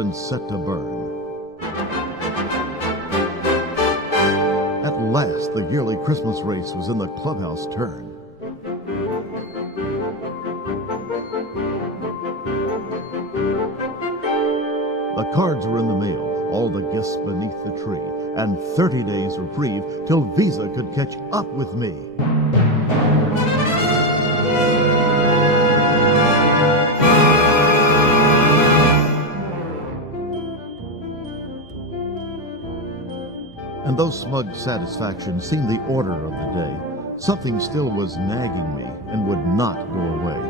and set to burn. At last, the yearly Christmas race was in the clubhouse turn. The cards were in the mail, all the gifts beneath the tree, and 30 days reprieve till Visa could catch up with me. And though smug satisfaction seemed the order of the day, something still was nagging me and would not go away.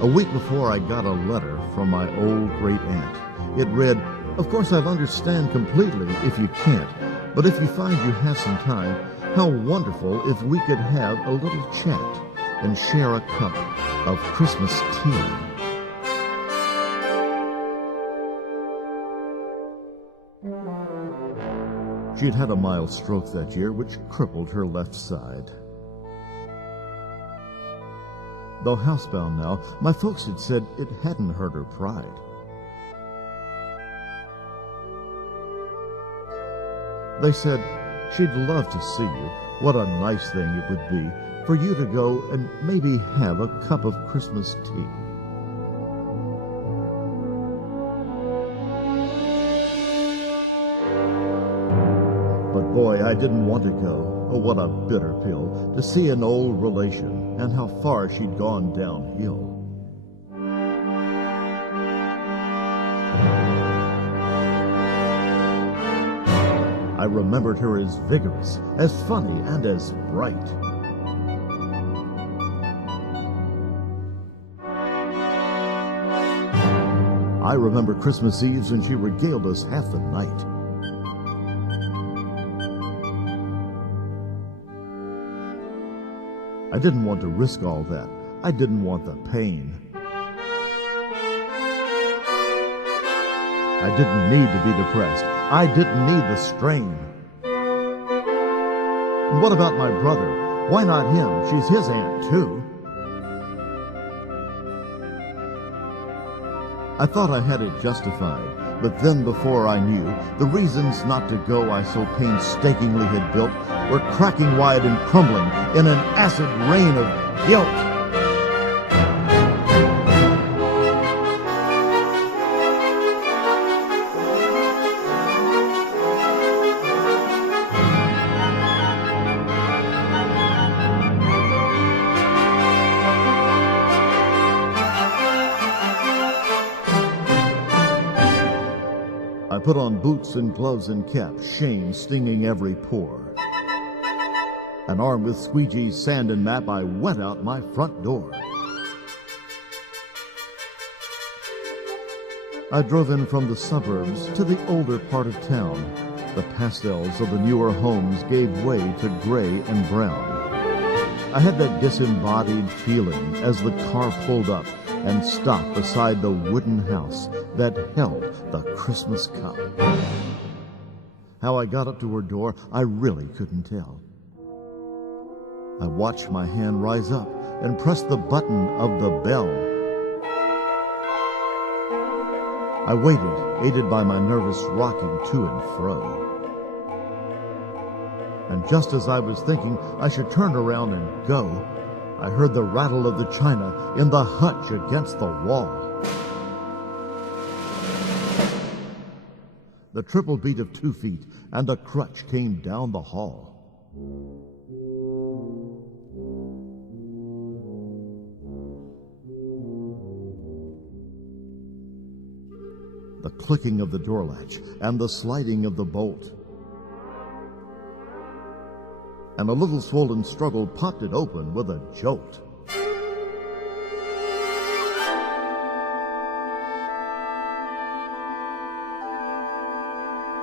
A week before, I got a letter from my old great-aunt. It read, "Of course, I'll understand completely if you can't, but if you find you have some time, how wonderful if we could have a little chat and share a cup of Christmas tea." She'd had a mild stroke that year, which crippled her left side. Though housebound now, my folks had said it hadn't hurt her pride. They said she'd love to see you. What a nice thing it would be for you to go and maybe have a cup of Christmas tea. But boy, I didn't want to go. Oh, what a bitter pill to see an old relation and how far she'd gone downhill. I remembered her as vigorous, as funny, and as bright. I remember Christmas Eves when she regaled us half the night. I didn't want to risk all that. I didn't want the pain. I didn't need to be depressed. I didn't need the strain. And what about my brother? Why not him? She's his aunt, too. I thought I had it justified, but then before I knew, the reasons not to go I so painstakingly had built were cracking wide and crumbling in an acid rain of guilt. I put on boots and gloves and cap, shame stinging every pore. And armed with squeegee, sand, and map, I went out my front door. I drove in from the suburbs to the older part of town. The pastels of the newer homes gave way to gray and brown. I had that disembodied feeling as the car pulled up and stopped beside the wooden house that held the Christmas cup. How I got up to her door, I really couldn't tell. I watched my hand rise up and press the button of the bell. I waited, aided by my nervous rocking to and fro. And just as I was thinking I should turn around and go, I heard the rattle of the china in the hutch against the wall. The triple beat of 2 feet, and a crutch came down the hall. The clicking of the door latch and the sliding of the bolt. And a little swollen struggle popped it open with a jolt.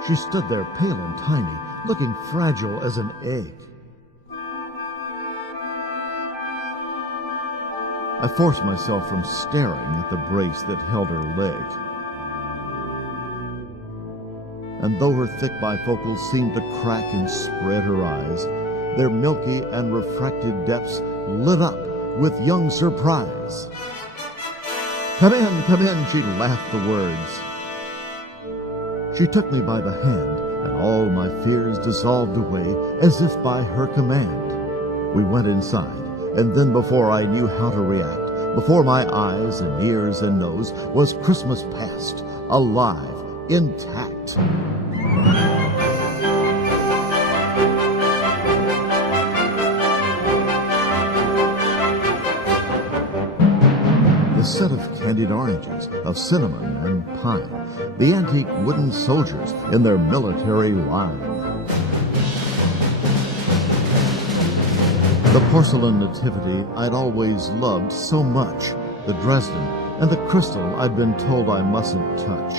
She stood there pale and tiny, looking fragile as an egg. I forced myself from staring at the brace that held her leg. And though her thick bifocals seemed to crack and spread her eyes, their milky and refracted depths lit up with young surprise. Come in, she laughed the words. She took me by the hand, and all my fears dissolved away as if by her command. We went inside, and then before I knew how to react, before my eyes and ears and nose, was Christmas past, alive, intact. The set of candied oranges, of cinnamon and pine, the antique wooden soldiers in their military line. The porcelain nativity I'd always loved so much, the Dresden, and the crystal I'd been told I mustn't touch.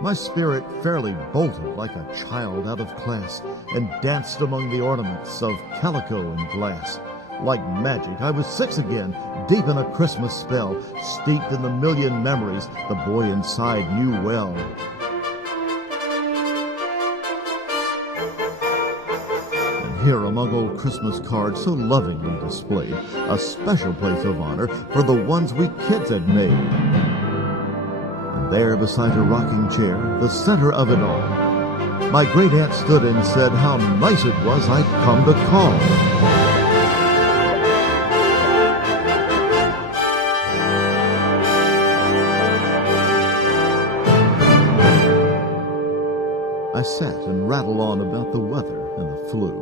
My spirit fairly bolted like a child out of class and danced among the ornaments of calico and glass. Like magic, I was 6 again, deep in a Christmas spell, steeped in the million memories the boy inside knew well. And here among old Christmas cards so lovingly displayed, a special place of honor for the ones we kids had made. And there beside her rocking chair, the center of it all, my great-aunt stood and said how nice it was I'd come to call. I sat and rattled on about the weather and the flu.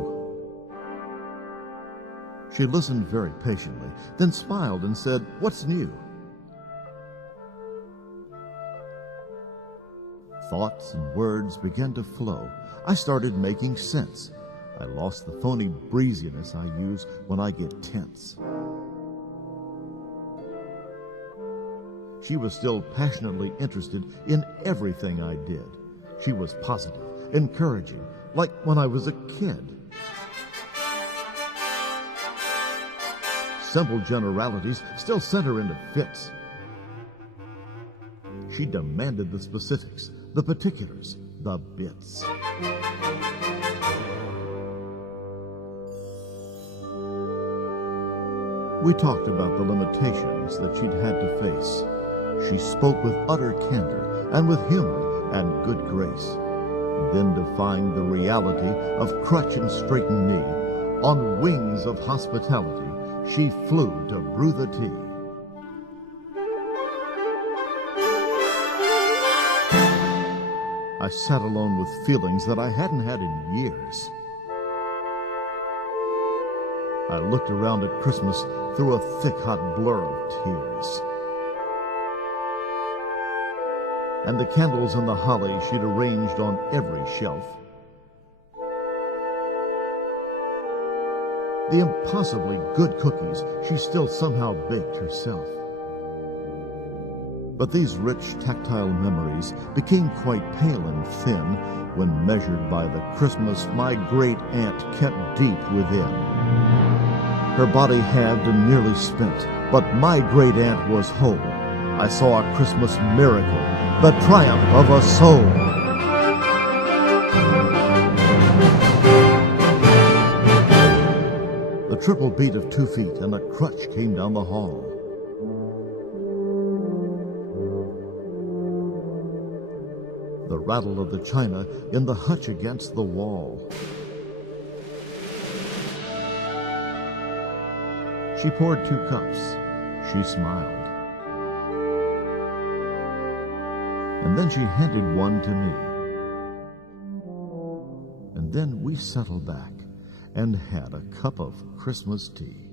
She listened very patiently, then smiled and said, "What's new?" Thoughts and words began to flow. I started making sense. I lost the phony breeziness I use when I get tense. She was still passionately interested in everything I did. She was positive, encouraging, like when I was a kid. Simple generalities still sent her into fits. She demanded the specifics, the particulars, the bits. We talked about the limitations that she'd had to face. She spoke with utter candor and with humor and good grace. Then defying the reality of crutch and straightened knee, on wings of hospitality, she flew to brew the tea. I sat alone with feelings that I hadn't had in years. I looked around at Christmas through a thick, hot blur of tears. And the candles and the holly she'd arranged on every shelf. The impossibly good cookies she still somehow baked herself. But these rich, tactile memories became quite pale and thin when measured by the Christmas my great-aunt kept deep within. Her body halved and nearly spent, but my great-aunt was whole. I saw a Christmas miracle, the triumph of a soul. The triple beat of 2 feet and a crutch came down the hall. The rattle of the china in the hutch against the wall. She poured 2 cups. She smiled. And then she handed one to me. And then we settled back and had a cup of Christmas tea.